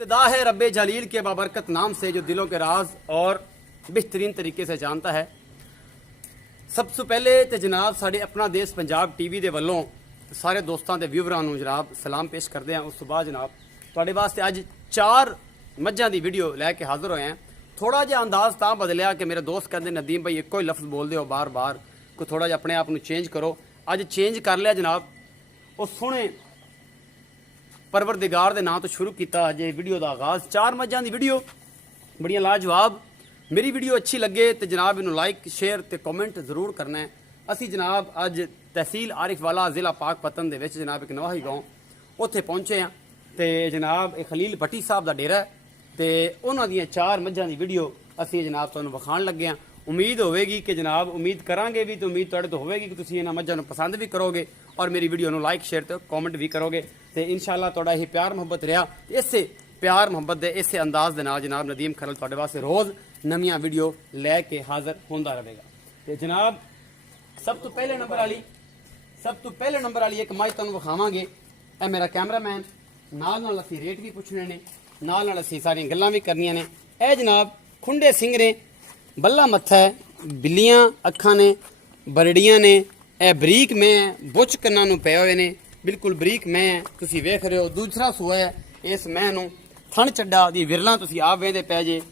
इब्तिदा है रब्बे जलील के बाबरकत नाम से जो दिलों के राज और बेहतरीन तरीके से जानता है। सब तो पहले तो जनाब साढ़े अपना देश पंजाब टीवी के वलों सारे दोस्तों के व्यूवरां नूं जनाब सलाम पेश करते हैं। उस तो बाद जनाब तुहाडे वास्ते अज 4 मझां की वीडियो लैके हाजिर होए हैं। थोड़ा जिहा अंदाज तां बदलिया कि मेरे दोस्त कहते नदीम भाई एको ही लफ्ज़ बोलते हो बार बार, कोई थोड़ा जिहा अपने आप नूं चेंज करो। अज चेंज कर लिया जनाब। वो सोहणे परवरदिगार के नाम तो शुरू किया अजे वीडियो का आगाज़। 4 मझां की वीडियो बड़ियां लाजवाब। मेरी वीडियो अच्छी लगे तो जनाब इनू लाइक शेयर तो कॉमेंट जरूर करना है। असी जनाब अज तहसील आरिफ वाला जिला पाकपतन के जनाब एक नवाही गाँव उत्थे पहुँचे हैं तो जनाब एक खलील भट्टी साहब का डेरा है तो उन्होंने 4 मझां की वीडियो असी जनाब तुहानूं विखाण लगे हैं। उम्मीद होगी कि जनाब उम्मीद करांगे भी तो उम्मीद तुहाडे तो होगी कि तुसीं इन्हां मझां नूं पसंद भी करोगे और मेरी वीडियो नूं लाइक शेयर तो कॉमेंट भी करोगे। तो इंशाअल्लाह तुहाडा यही प्यार मुहब्बत रहा। इसे प्यार मुहब्बत के इस अंदाज के नाल जनाब नदीम खरल तुहाडे वास्ते रोज़ नवीं वीडियो लैके हाज़र होंदा रहेगा। तो जनाब सब तो पहले नंबर वाली एक मझ तुहानूं विखावांगे। यह मेरा कैमरामैन नाल असीं रेट भी पुछने ने, नाल असीं सारियां गल्लां भी करनियां ने। यह जनाब खुंडे सिंह ने, बल्ला मत्था है, बिल्लियां अखां ने, बरड़ियां ने, यह बरीक मैं है, बुच कन्नां नूं पे हुए ने, बिल्कुल बरीक मैं है, तुसीं वेख रहे हो। दूसरा सूआ है इस मैं नूं थण चड्डा दी विरलां तुसीं आप वेंदे पै जे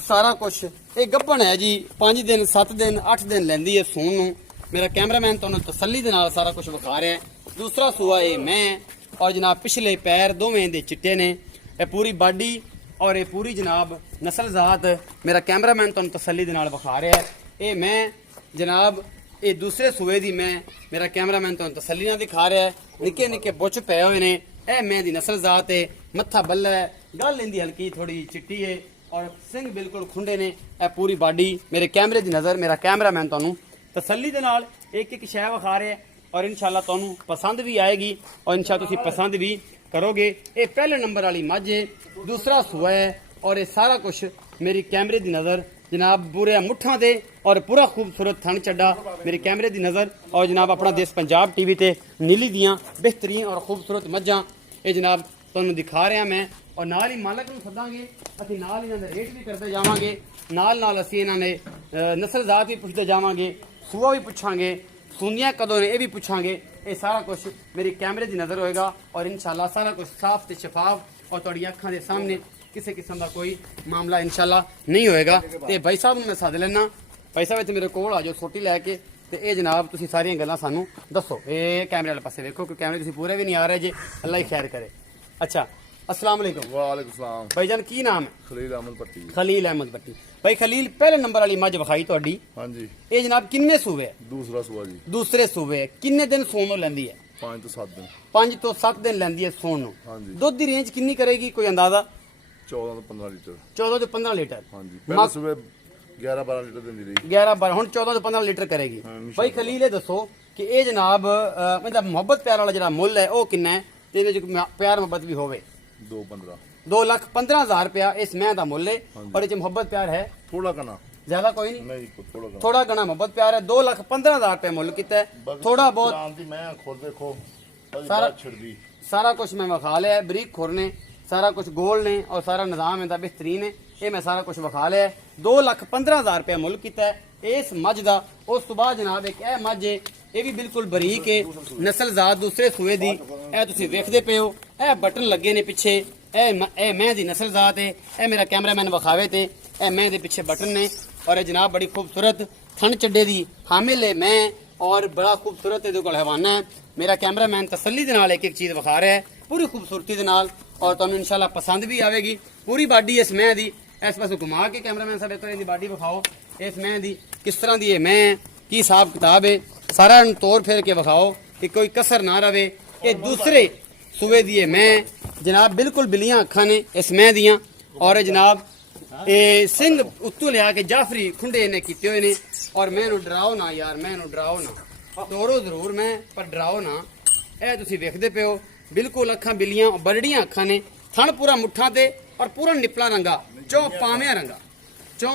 सारा कुछ। ये गब्बन है जी 5 दिन 7 दिन 8 दिन लैंदी है सून नूं। मेरा कैमरामैन तुहानूं तसल्ली दे नाल सारा कुछ विखा रहा है। दूसरा सूआ ये मैं और जनाब पिछले पैर दोवें दे चिट्टे ने। यह पूरी बाडी और ये पूरी जनाब नस्ल जात मेरा कैमरामैन तुहानूं तसल्ली दे नाल विखा रहा है। ये मैं जनाब ये दूसरे सूए दी मैं मेरा कैमरामैन तुहानूं तसल्ली नाल दिखा रहा है। निक्के निक्के बुच पे हुए ने। यह मैं दी नस्ल जात है, मत्था बल्ला है, गल इंदी हल्की थोड़ी चिट्टी है और सिंह बिल्कुल खुंडे ने। यह पूरी बाडी मेरे कैमरे की नज़र मेरा कैमरामैन तुहानूं तसल्ली दे नाल एक एक शै विखा रहा है और इंशाअल्लाह तुहानूं पसंद भी आएगी और इंशाअल्लाह तुसीं पसंद भी करोगे। ये पहले नंबर वाली मझ है, दूसरा सूआ है और ये सारा कुछ मेरी कैमरे की नज़र जनाब पूरे मुठा दे और पूरा खूबसूरत थन चड्डा मेरे कैमरे की नज़र। और जनाब अपना देश पंजाब टीवी ते नीली दियाँ बेहतरीन और खूबसूरत मझां ये जनाब तुहानूं दिखा रहा मैं। और नाल ही मालक नूं सदांगे, असीं नाल इन्हां दे रेट भी करते जावांगे, नाल असीं इन्हां दे नस्ल जात भी पुछते जावांगे, सूआ भी पुछांगे, सूंदियां कदों ने ये भी पुछांगे। ये सारा कुछ मेरी कैमरे की नज़र होएगा और इंशाअल्लाह सारा कुछ साफ ते शफाफ और तुहाडी अखां दे सामने किसी किस्म का कोई मामला इंशाअल्लाह नहीं होएगा। तो भाई साहब मैं सद लेना, भाई साहब इत्थे मेरे कोल आ जाओ सोटी लैके तो ये जनाब तुसीं सारियां गल्लां सानूं दसो। ये कैमरे वाले पासे वेखो क्योंकि कैमरे तुसीं पूरे भी नहीं आ रहे जे, अल्लाह ही खैर करे। अच्छा अस्सलाम वालेकुम। वालेकुम सलाम। भाईजान की नाम है? खलील अहमद भट्टी। खलील अहमद भट्टी। भाई खलील पहले नंबर वाली मझ विखाई तुहाडी। हाँ जी। ये जनाब किन्ने सूबे है? दूसरा सूआ जी। दूसरे सूबे किन्ने दिन सोन लैंदी है? 5 तो 7 दिन। 5 तो 7 दिन लैंदी है सोन नूं। हाँ जी। दुध की रेंज किन्नी करेगी कोई अंदाजा? 14 तो 15 लीटर। 14 तो 15 लीटर। हाँ जी। पहले सुबह 11-12 लीटर देंदी रही। 11-12 हुण 14 तो 15 लीटर करेगी। भाई खलील ये दसो कि ये जनाब मतलब मुहब्बत प्यार वाला जिहड़ा मुੱਲ है वो किन्ना है ते इहदे च प्यार मुहब्बत भी होवे? 2-15। 2,15,000 रुपया इस मैं दा मुੱਲ है और ये मोहब्बत प्यार है थोड़ा कना ज्यादा कोई नहीं? नहीं थोड़ा कना। थोड़ा घना मोहब्बत प्यार है। 2,15,000 रुपया मुੱਲ किता है। थोड़ा बहुत शांति मैं खुद देखो सारा छिड़दी सारा कुछ मैं विखा लिया है। बरीक खुर ने, सारा कुछ गोल ने और सारा निजाम इनका बेहतरीन है। ये मैं सारा कुछ विखा लिया है। 2,15,000 रुपया मुੱਲ किता है इस मझ का। उस तो बाद जनाब एक यह मझ है, ये भी बिल्कुल बरीक है, नस्ल जात दूसरे सूए दी। यह तुसीं वेखदे पे हो, यह बटन लगे ने पिछे, ए मैं दी नस्ल जात है। यह मेरा कैमरामैन विखावे थे, ए मैं दे पिछे बटन ने और जनाब बड़ी खूबसूरत थन चड्डे दी हामिल है मैं और बड़ा खूबसूरत ये हवाना है। मेरा कैमरामैन तसल्ली दे नाल एक एक चीज़ विखा रहा है पूरी खूबसूरती दे नाल और तुहानूं इंशाअल्लाह पसंद भी आवेगी। पूरी बाडी इस मैं दी इस पास घुमा के कैमरामैन साहब एक बार बाडी विखाओ इस मैं दी किस तरह दी है मैं की हिसाब किताब है सारा तोड़ फेर के विखाओ कि कोई कसर ना रहे। ये दूसरे सूबे दी है मैं जनाब बिल्कुल बिलियां अखां ने इस मैं दियां और जनाब ये सिंह उत्तों लिया के जाफरी खुंडे ने किते हुए ने। और मैनू डराओ ना यार, मैनू डराओ ना, तोड़ो जरूर मैं पर डराओ ना। यह तुसीं वेखदे पे हो बिल्कुल अखां बिलियां बरड़ियां अखां ने, थण पूरा मुठा ते और पूरा निपला रंगा, चौं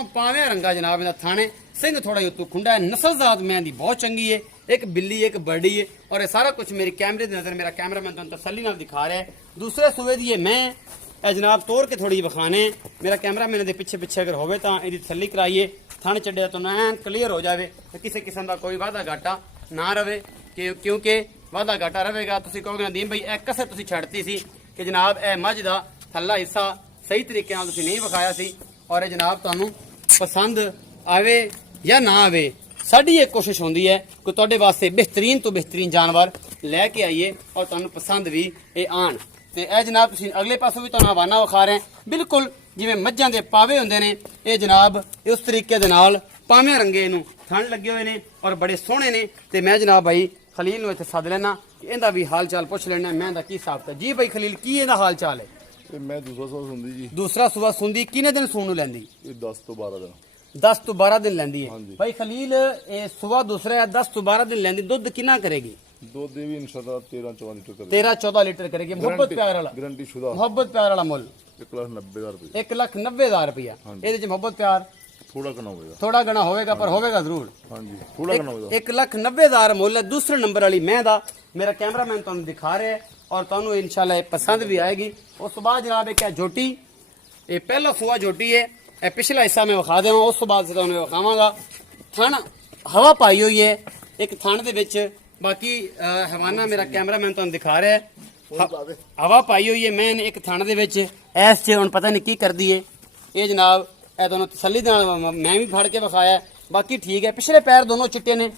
पावियां रंगा जनाब इहदा थण है। सिंह थोड़ा ही उत्तों खुंडा है। नस्ल जात मैं दी बहुत चंगी है, एक बिल्ली एक बर्डी है और ये सारा कुछ मेरी कैमरे की नज़र मेरा कैमरामैन तुहानूं तसल्ली नाल दिखा रहा है। दूसरे सूबे दी मैं ਇਹ ਜਨਾਬ ਤੋੜ ਕੇ ਥੋੜੀ ਵਿਖਾਣੇ ਮੇਰਾ ਕੈਮਰਾਮੈਨ ਦੇ ਪਿੱਛੇ ਪਿੱਛੇ ਅਗਰ ਹੋਵੇ ਤਾਂ ਇਹਦੀ ਤਸੱਲੀ ਕਰਾਈਏ ਥਣ ਚੱਡਿਆ ਤੋਂ ਐਨ ਕਲੀਅਰ ਹੋ ਜਾਵੇ ਤੇ ਕਿਸੇ ਕਿਸਮ ਦਾ ਕੋਈ ਵਾਧਾ ਘਾਟਾ ਨਾ ਰਵੇ ਕਿਉਂਕਿ ਵਾਧਾ ਘਾਟਾ ਰਵੇਗਾ ਤੁਸੀਂ ਕਹੋਗੇ ਨਦੀਮ ਭਾਈ ਇਹ ਕਸਰ ਤੁਸੀਂ ਛੱਡਤੀ ਸੀ ਕਿ ਜਨਾਬ ਇਹ ਮੱਝ ਦਾ ਥੱਲਾ ਹਿੱਸਾ ਸਹੀ ਤਰੀਕੇ ਨਾਲ ਤੁਸੀਂ ਨਹੀਂ ਵਿਖਾਇਆ ਸੀ ਔਰ ਇਹ ਜਨਾਬ ਤੁਹਾਨੂੰ ਪਸੰਦ ਆਵੇ ਜਾਂ ਨਾ ਆਵੇ ਸਾਡੀ ਇਹ ਕੋਸ਼ਿਸ਼ ਹੁੰਦੀ ਹੈ ਕਿ ਤੁਹਾਡੇ ਵਾਸਤੇ ਬਿਹਤਰੀਨ ਤੋਂ ਬਿਹਤਰੀਨ ਜਾਨਵਰ ਲੈ ਕੇ ਆਈਏ ਔਰ ਤੁਹਾਨੂੰ ਪਸੰਦ ਵੀ ਇਹ ਆਣ ਤੇ ਇਹ ਜਨਾਬ ਤੁਸੀਂ ਅਗਲੇ ਪਾਸੋਂ ਵੀ ਤੁਹਾਨੂੰ ਹਵਾਨਾ ਵਿਖਾ ਰਹੇ ਬਿਲਕੁਲ ਜਿਵੇਂ ਮੱਝਾਂ ਦੇ ਪਾਵੇ ਹੁੰਦੇ ਨੇ ਇਹ ਜਨਾਬ ਉਸ ਤਰੀਕੇ ਦੇ ਨਾਲ ਪਾਵੇਂ ਰੰਗੇ ਨੂੰ ਥਣ ਲੱਗੇ ਹੋਏ ਨੇ ਔਰ ਬੜੇ ਸੋਹਣੇ ਨੇ ਤੇ ਮੈਂ ਜਨਾਬ ਭਾਈ ਖਲੀਲ ਨੂੰ ਇੱਥੇ ਸੱਦ ਲੈਣਾ ਕਿ ਇਹਦਾ ਵੀ ਹਾਲ ਚਾਲ ਪੁੱਛ ਲੈਣਾ ਮੈਂ ਦਾ ਕੀ ਹਿਸਾਬ ਹੈ ਜੀ ਭਾਈ ਖਲੀਲ ਕੀ ਇਹਦਾ ਹਾਲ ਚਾਲ ਹੈ ਤੇ ਮੈਂ ਦੂਸਰਾ ਸੌ ਹੁੰਦੀ ਜੀ ਦੂਸਰਾ ਸੂਆ ਸੁੰਦੀ ਕਿੰਨੇ ਦਿਨ ਸੂਣ ਨੂੰ ਲੈਂਦੀ ਇਹ 10 ਤੋਂ 12 ਦਿਨ 10 ਤੋਂ 12 ਦਿਨ ਲੈਂਦੀ ਹੈ ਹਾਂਜੀ। ਭਾਈ ਖਲੀਲ ਇਹ ਸੂਆ ਦੂਸਰਾ ਹੈ 10 ਤੋਂ 12 ਦਿਨ ਲੈਂਦੀ ਦੁੱਧ ਕਿੰਨਾ ਕਰੇਗੀ ਦੁੱਧ ਦੀ ਵੀ ਇਨਸ਼ਾਅੱਲਾ 13-14 ਲੀਟਰ ਕਰੇ 13-14 ਲੀਟਰ ਕਰੇਗੀ ਮੁਹੱਬਤ ਪਿਆਰ ਵਾਲਾ ਗਾਰੰਟੀ ਸ਼ੁਦਾ ਮੁਹੱਬਤ ਪਿਆਰ ਵਾਲਾ ਮੁੱਲ 1,90,000 ਰੁਪਏ 1,90,000 ਰੁਪਇਆ ਇਹਦੇ ਚ ਮੁਹੱਬਤ ਪਿਆਰ ਥੋੜਾ ਕਨਾ ਹੋਵੇਗਾ ਥੋੜਾ ਗਣਾ ਹੋਵੇਗਾ ਪਰ ਹੋਵੇਗਾ ਜ਼ਰੂਰ ਹਾਂਜੀ ਥੋੜਾ ਕਨਾ ਹੋਵੇਗਾ 1,90,000 ਮੁੱਲ ਹੈ ਦੂਸਰੇ ਨੰਬਰ ਵਾਲੀ ਮੈਂ ਦਾ ਮੇਰਾ ਕੈਮਰਾਮੈਨ ਤੁਹਾਨੂੰ ਦਿਖਾ ਰਿਹਾ ਹੈ ਔਰ ਤੁਹਾਨੂੰ ਇਨਸ਼ਾਅੱਲਾ ਇਹ ਪਸੰਦ ਵੀ ਆਏਗੀ ਉਸ ਤੋਂ ਬਾਅਦ ਜਨਾਬ ਇਹ ਕਿਆ ਝੋਟੀ ਇਹ ਪਹਿਲਾ ਸੂਆ ਝੋਟੀ ਹੈ ਇਹ ਪਿਛਲਾ ਹਿੱਸਾ ਮੈਂ ਵਿਖਾ ਦੇਵਾਂ ਉਸ ਤੋਂ ਬਾਅਦ ਤੁਹਾਨੂੰ ਵਿਖਾਵਾਂਗਾ ਥਣ ਹਵਾ ਪਾਈ ਹੋਈ ਹੈ ਇੱਕ ਥਣ ਦੇ ਵਿੱਚ ਬਾਕੀ ਹਵਾਨਾ ਮੇਰਾ ਕੈਮਰਾਮੈਨ ਤੁਹਾਨੂੰ ਦਿਖਾ ਰਿਹਾ ਹੈ ਹਵਾ ਪਾਈ ਹੋਈ ਹੈ ਮੈਂ ਇੱਕ ਥਣ ਦੇ ਵਿੱਚ ਐਸ 'ਚ ਹੁਣ ਪਤਾ ਨਹੀਂ ਕੀ ਕਰਦੀ ਹੈ ਇਹ ਜਨਾਬ ਇਹ ਤੁਹਾਨੂੰ ਤਸੱਲੀ ਦੇ ਨਾਲ ਮੈਂ ਵੀ ਫੜ ਕੇ ਵਿਖਾਇਆ ਬਾਕੀ ਠੀਕ ਹੈ ਪਿਛਲੇ ਪੈਰ ਦੋਨੋਂ ਚਿੱਟੇ ਨੇ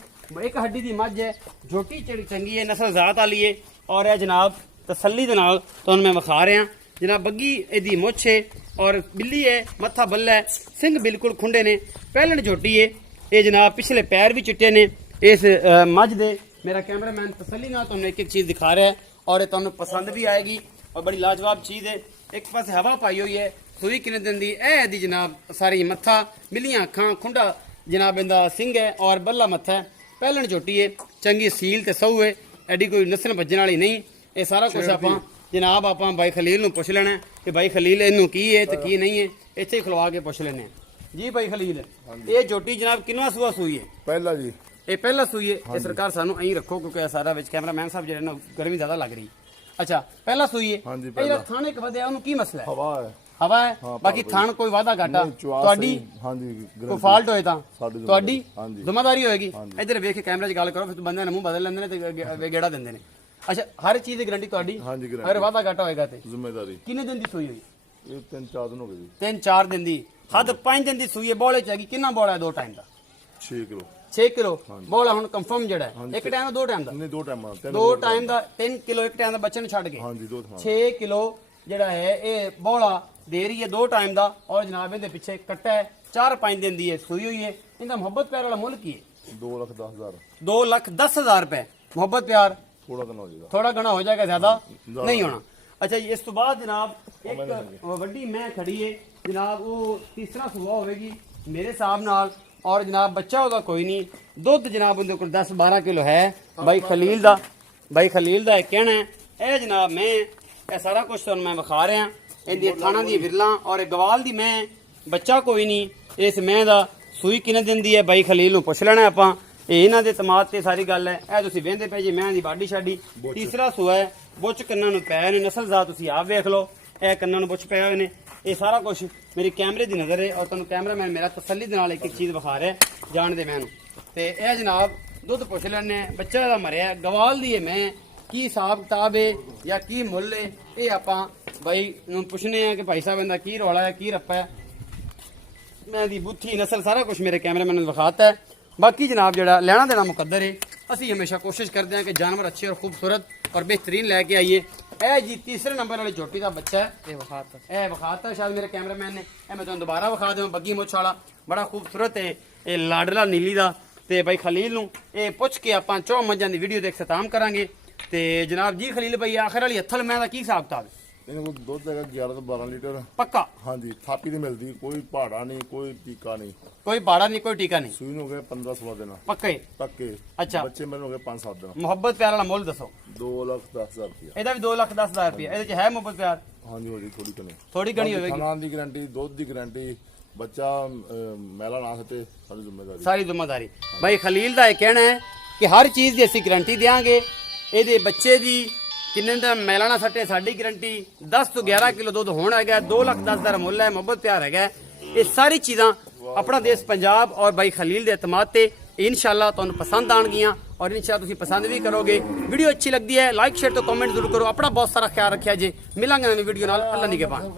ਇੱਕ ਹੱਡੀ ਦੀ ਮੱਝ ਹੈ ਝੋਟੀ ਚੰਗੀ ਹੈ ਨਸਲ ਜ਼ਾਤ ਵਾਲੀ ਹੈ ਔਰ ਇਹ ਜਨਾਬ ਤਸੱਲੀ ਦੇ ਨਾਲ ਤੁਹਾਨੂੰ ਮੈਂ ਵਿਖਾ ਰਿਹਾ ਜਨਾਬ ਬੱਗੀ ਇਹਦੀ ਮੁੱਛ ਹੈ ਔਰ ਬਿੱਲੀ ਹੈ ਮੱਥਾ ਬੱਲਾ ਹੈ ਸਿੰਘ ਬਿਲਕੁਲ ਖੁੰਡੇ ਨੇ ਪਹਿਲਣ ਝੋਟੀ ਹੈ ਇਹ ਜਨਾਬ ਪਿਛਲੇ ਪੈਰ ਵੀ ਚਿੱਟੇ ਨੇ ਇਸ ਮੱਝ ਦੇ ਮੇਰਾ ਕੈਮਰਾਮੈਨ ਤਸੱਲੀ ਨਾਲ ਤੁਹਾਨੂੰ ਇੱਕ ਇੱਕ ਚੀਜ਼ ਦਿਖਾ ਰਿਹਾ ਹੈ ਔਰ ਇਹ ਤੁਹਾਨੂੰ ਪਸੰਦ ਵੀ ਆਏਗੀ ਔਰ ਬੜੀ ਲਾਜਵਾਬ ਚੀਜ਼ ਹੈ ਇੱਕ ਪਾਸੇ ਹਵਾ ਪਾਈ ਹੋਈ ਹੈ ਸੂਈ ਕਿੰਨੇ ਦਿਨ ਦੀ ਇਹ ਇਹਦੀ ਜਨਾਬ ਸਾਰੀ ਮੱਥਾ ਬਿੱਲੀਆਂ ਅੱਖਾਂ ਖੁੰਡਾ ਜਨਾਬ ਇਹਦਾ ਸਿੰਘ ਹੈ ਔਰ ਬੱਲਾ ਮੱਥਾ ਹੈ ਪਹਿਲਣ ਝੋਟੀ ਹੈ ਚੰਗੀ ਸੀਲ ਤੇ ਸਹੂ ਹੈ ਐਡੀ ਕੋਈ ਨਸਲ ਭੱਜਣ ਵਾਲੀ ਨਹੀਂ ਇਹ ਸਾਰਾ ਕੁਝ ਆਪਾਂ ਜਨਾਬ ਆਪਾਂ ਬਾਈ ਖਲੀਲ ਨੂੰ ਪੁੱਛ ਲੈਣਾ ਕਿ ਬਾਈ ਖਲੀਲ ਇਹਨੂੰ ਕੀ ਹੈ ਤੇ ਕੀ ਨਹੀਂ ਹੈ ਇੱਥੇ ਹੀ ਖਲਵਾ ਕੇ ਪੁੱਛ ਲੈਣੇ ਜੀ ਬਾਈ ਖਲੀਲ ਇਹ ਝੋਟੀ ਜਨਾਬ ਕਿੰਨਾ ਸੂਆ ਸੂਈ ਹੈ ਪਹਿਲਾ ਜੀ ਇਹ ਪਹਿਲਾ ਸੂਈ ਹੈ ਇਹ ਸਰਕਾਰ ਸਾਨੂੰ ਐਂ ਰੱਖੋ ਕਿਉਂਕਿ ਇਹ ਸਾਰਾ ਵਿੱਚ ਕੈਮਰਾਮੈਨ ਸਾਹਿਬ ਜਿਹੜੇ ਨਾ ਗਰਮੀ ਜ਼ਿਆਦਾ ਲੱਗ ਰਹੀ ਅੱਛਾ ਪਹਿਲਾ ਸੂਈ ਹੈ ਹਾਂਜੀ, ਇਹਦਾ ਥਾਣੇ ਕ ਵਧਿਆ ਉਹਨੂੰ ਕੀ ਮਸਲਾ ਹੈ ਹਵਾ ਹੈ ਹਵਾ ਹੈ ਬਾਕੀ ਥਾਣ ਕੋਈ ਵਾਧਾ ਘਾਟਾ ਤੁਹਾਡੀ ਹਾਂਜੀ ਕੋਈ ਫਾਲਟ ਹੋਏ ਤਾਂ ਸਾਡੀ ਤੁਹਾਡੀ ਹਾਂਜੀ। ਜ਼ਿੰਮੇਵਾਰੀ ਹੋਏਗੀ ਇੱਧਰ ਵੇਖ ਕੇ ਕੈਮਰੇ 'ਚ ਗੱਲ ਕਰੋ ਫਿਰ ਬੰਦਿਆਂ ਨੇ ਮੂੰਹ ਬਦਲ ਲੈਂਦੇ ਨੇ ਤੇ ਗੇੜਾ ਦਿੰਦੇ ਨੇ ਅੱਛਾ ਹਰ ਚੀਜ਼ ਦੀ ਗਾਰੰਟੀ ਤੁਹਾਡੀ ਹਾਂਜੀ ਅਗਰ ਗਰੰਟੀ ਵਾਧਾ ਘਾਟਾ ਹੋਏਗਾ ਤੇ ਜ਼ਿੰਮੇਵਾਰੀ ਕਿੰਨੇ ਦਿਨ ਦੀ ਸੂਈ ਹੋਈ ਇਹ 3-4 ਦਿਨ ਹੋ ਗਏ ਜੀ 3-4 ਦਿਨ ਦੀ ਹੱਦ 5 ਦਿਨ ਦੀ ਸੂਈ ਹੈ ਬੋਲੇ ਚ ਹੈਗੀ ਕਿੰਨਾ ਬੋਲਾ ਹੈ 2 ਟਾਈਮ ਦਾ 6 ਕਿਲੋ 6 ਕਿਲੋ ਬੋਲਾ ਹੁਣ ਕੰਫਰਮ ਜਿਹੜਾ ਹੈ ਇੱਕ ਟਾਈਮ ਦਾ 2 ਟਾਈਮ ਦਾ ਨਹੀਂ 2 ਟਾਈਮਾਂ 2 ਟਾਈਮ ਦਾ 3 ਕਿਲੋ ਇੱਕ ਟਾਈਮ ਦਾ ਬੱਚੇ ਨੂੰ ਛੱਡ ਕੇ ਹਾਂਜੀ 2 ਥਾਂ 6 ਕਿਲੋ ਜਿਹੜਾ ਹੈ ਇਹ ਬੋਲਾ ਦੇ ਰਹੀ ਹੈ 2 ਟਾਈਮ ਦਾ ਔਰ ਜਨਾਬ ਇਹਦੇ ਪਿੱਛੇ ਕੱਟਾ ਹੈ 4-5 ਦਿਨ ਦੀ ਹੈ ਸੂਈ ਹੋਈ ਹੈ ਇਹਦਾ ਮੁਹੱਬਤ ਪਿਆਰ ਵਾਲਾ ਮੁੱਲ ਕੀ ਹੈ 2,10,000 2,10,000 ਰੁਪਏ ਮੁਹੱਬਤ ਪਿਆਰ ਥੋੜਾ ਕਨਾ ਹੋ ਜਾਏਗਾ ਥੋੜਾ ਘਣਾ ਹੋ ਜਾਏਗਾ ਜ਼ਿਆਦਾ ਨਹੀਂ ਹੋਣਾ ਅੱਛਾ ਜੀ ਇਸ ਤੋਂ ਬਾਅਦ ਜਨਾਬ ਇੱਕ ਵੱਡੀ ਮੈਂ ਖੜੀ ਹੈ ਜਨਾਬ ਉਹ ਤੀਸਰਾ ਸੂਆ ਹੋਵੇਗੀ ਮੇਰੇ ਹਿਸਾਬ ਨਾਲ ਔਰ ਜਨਾਬ ਬੱਚਾ ਉਹਦਾ ਕੋਈ ਨਹੀਂ ਦੁੱਧ ਜਨਾਬ ਉਹਦੇ ਕੋਲ 10-12 ਕਿਲੋ ਹੈ ਬਾਈ ਖਲੀਲ ਦਾ ਇਹ ਕਹਿਣਾ ਹੈ ਇਹ ਜਨਾਬ ਮੈਂ ਇਹ ਸਾਰਾ ਕੁਝ ਤੁਹਾਨੂੰ ਮੈਂ ਵਿਖਾ ਰਿਹਾ ਇਹਦੀ ਥਾਣਾ ਦੀ ਵਿਰਲਾ ਔਰ ਇਹ ਗਵਾਲ ਦੀ ਮੈਂ ਬੱਚਾ ਕੋਈ ਨਹੀਂ ਇਸ ਮੈਂ ਦਾ ਸੂਈ ਕਿੰਨੇ ਦਿਨ ਦੀ ਹੈ ਬਾਈ ਖਲੀਲ ਨੂੰ ਪੁੱਛ ਲੈਣਾ ਆਪਾਂ ਇਹ ਇਹਨਾਂ ਦੇ ਤਮਾਦ ਤੇ ਸਾਰੀ ਗੱਲ ਹੈ ਇਹ ਤੁਸੀਂ ਵੇਂਦੇ ਪਏ ਜੀ ਮੈਂ ਦੀ ਬਾਡੀ ਛਾਡੀ ਤੀਸਰਾ ਸੂਆ ਹੈ ਬੁੱਚ ਕੰਨਾਂ ਨੂੰ ਪੈ ਨੇ ਨਸਲ ਜ਼ਾਤ ਤੁਸੀਂ ਆਪ ਵੇਖ ਲਓ ਇਹ ਕੰਨਾਂ ਨੂੰ ਬੁੱਚ ਪਏ ਹੋਏ ਨੇ ਇਹ ਸਾਰਾ ਕੁਝ ਮੇਰੀ ਕੈਮਰੇ ਦੀ ਨਜ਼ਰ ਹੈ ਔਰ ਤੁਹਾਨੂੰ ਕੈਮਰਾਮੈਨ ਮੇਰਾ ਤਸੱਲੀ ਦੇ ਨਾਲ ਇੱਕ ਚੀਜ਼ ਵਿਖਾ ਰਿਹਾ ਜਾਣਦੇ ਮੈਨੂੰ ਤੇ ਇਹ ਜਨਾਬ ਦੁੱਧ ਪੁੱਛ ਲੈਣੇ ਬੱਚਾ ਦਾ ਮਰਿਆ ਗਵਾਲ ਦੀ ਹੈ ਮੈਂ ਕੀ ਹਿਸਾਬ ਕਿਤਾਬ ਹੈ ਜਾਂ ਕੀ ਮੁੱਲ ਹੈ ਇਹ ਆਪਾਂ ਬਾਈ ਨੂੰ ਪੁੱਛਨੇ ਆ ਕਿ ਭਾਈ ਸਾਹਿਬ ਇਹਦਾ ਕੀ ਰੌਲਾ ਹੈ ਕੀ ਰੱਪਾ ਹੈ ਮੈਂ ਦੀ ਬੁੱਥੀ ਨਸਲ ਸਾਰਾ ਕੁਝ ਮੇਰੇ ਕੈਮਰਾਮੈਨ ਨੂੰ ਵਿਖਾਤਾ ਹੈ ਬਾਕੀ ਜਨਾਬ ਜਿਹੜਾ ਲੈਣਾ ਦੇਣਾ ਮੁਕੱਦਰ ਹੈ ਅਸੀਂ ਹਮੇਸ਼ਾ ਕੋਸ਼ਿਸ਼ ਕਰਦੇ ਹਾਂ ਕਿ ਜਾਨਵਰ ਅੱਛੇ ਔਰ ਖੂਬਸੂਰਤ ਔਰ ਬਿਹਤਰੀਨ ਲੈ ਕੇ ਆਈਏ ਇਹ ਜੀ ਤੀਸਰੇ ਨੰਬਰ ਵਾਲੀ ਝੋਟੀ ਦਾ ਬੱਚਾ ਹੈ ਇਹ ਵਿਖਾਤਾ ਸ਼ਾਇਦ ਮੇਰੇ ਕੈਮਰਾਮੈਨ ਨੇ ਇਹ ਮੈਂ ਤੁਹਾਨੂੰ ਦੁਬਾਰਾ ਵਿਖਾ ਦੇਵਾਂ ਬੱਗੀ ਮੁੱਛ ਵਾਲਾ ਬੜਾ ਖੂਬਸੂਰਤ ਹੈ ਇਹ ਲਾਡਲਾ ਨੀਲੀ ਦਾ ਤੇ ਬਾਈ ਖਲੀਲ ਨੂੰ ਇਹ ਪੁੱਛ ਕੇ ਆਪਾਂ 4 ਮੱਝਾਂ ਦੀ ਵੀਡੀਓ ਦੇ ਇਖਤਤਾਮ ਕਰਾਂਗੇ ਤੇ ਜਨਾਬ ਜੀ ਖਲੀਲ ਭਾਈ ਆਖਰ ਵਾਲੀ ਹੱਥਲ ਮੈਂ ਦਾ ਕੀ ਹਿਸਾਬ ਕਿਤਾਬ ਇਹਨਾਂ ਕੋਲ ਦੁੱਧ ਹੈਗਾ 11 ਤੋਂ 12 ਲੀਟਰ ਪੱਕਾ ਹਾਂਜੀ ਥਾਪੀ ਤੇ ਮਿਲਦੀ ਕੋਈ ਪਹਾੜਾ ਨਹੀਂ ਕੋਈ ਟੀਕਾ ਨਹੀਂ ਕੋਈ ਬਾੜਾ ਨਹੀਂ ਕੋਈ ਟੀਕਾ ਨਹੀਂ ਸੂਈ ਨੂੰ ਹੋ ਗਏ 15-16 ਦਿਨ ਪੱਕਾ ਹੀ ਪੱਕੇ ਅੱਛਾ ਬੱਚੇ ਮੈਨੂੰ ਹੋ ਗਏ 5-7 ਦਿਨ ਮੁਹੱਬਤ ਪਿਆਰ ਵਾਲਾ ਮੁੱਲ ਦੱਸੋ 2,10,000 ਰੁਪਇਆ ਇਹਦਾ ਵੀ 2,10,000 ਰੁਪਏ ਇਹਦੇ ਚ ਹੈ ਮੁਹੱਬਤ ਪਿਆਰ ਹਾਂਜੀ ਹੋ ਜੀ ਥੋੜੀ ਕਨੇ ਥੋੜੀ ਘਣੀ ਹੋਵੇਗੀ ਖਾਣਾ ਦੀ ਗਾਰੰਟੀ ਦੁੱਧ ਦੀ ਗਾਰੰਟੀ ਬੱਚਾ ਮੈਲਾ ਨਾ ਸਕੇ ਸਾਡੀ ਜ਼ਿੰਮੇਵਾਰੀ ਸਾਰੀ ਜ਼ਿੰਮੇਵਾਰੀ ਭਾਈ ਖਲੀਲ ਦਾ ਇਹ ਕਹਿਣਾ ਹੈ ਕਿ ਹਰ ਚੀਜ਼ ਦੀ ਅਸੀਂ ਗਾਰੰਟੀ ਦੇਵਾਂਗੇ ਇਹਦੇ ਬੱਚੇ ਦੀ ਕਿੰਨੇ ਦਾ ਮੈਲਾਣਾ ਸੱਟੇ ਸਾਡੀ ਗਾਰੰਟੀ 10 ਤੋਂ 11 ਕਿਲੋ ਦੁੱਧ ਹੋਣਾ ਹੈਗਾ 2 ਲੱਖ 10 ਦਾ ਮੁੱਲ ਹੈ ਮੁਹੱਬਤ ਪਿਆਰ ਹੈਗਾ ਇਹ ਸਾਰੀ ਚੀਜ਼ਾਂ ਆਪਣਾ ਦੇਸ਼ ਪੰਜਾਬ ਔਰ ਬਾਈ ਖਲੀਲ ਦੇ ਇਤਮਾਦ ਤੇ ਇਨਸ਼ਾਅੱਲਾ ਤੁਹਾਨੂੰ ਪਸੰਦ ਆਣਗੀਆਂ ਔਰ ਇਨਸ਼ਾਅੱਲਾ ਤੁਸੀਂ ਪਸੰਦ ਵੀ ਕਰੋਗੇ ਵੀਡੀਓ ਅੱਛੀ ਲੱਗਦੀ ਹੈ ਲਾਈਕ ਸ਼ੇਅਰ ਤੇ ਕਮੈਂਟ ਜ਼ਰੂਰ ਕਰੋ ਆਪਣਾ ਬਹੁਤ ਸਾਰਾ ਖਿਆਲ ਰੱਖਿਆ ਜੇ ਮਿਲਾਂਗੇ ਨਵੀਂ ਵੀਡੀਓ ਨਾਲ ਅੱਲਾ ਨਿਗਹਿਬਾਨ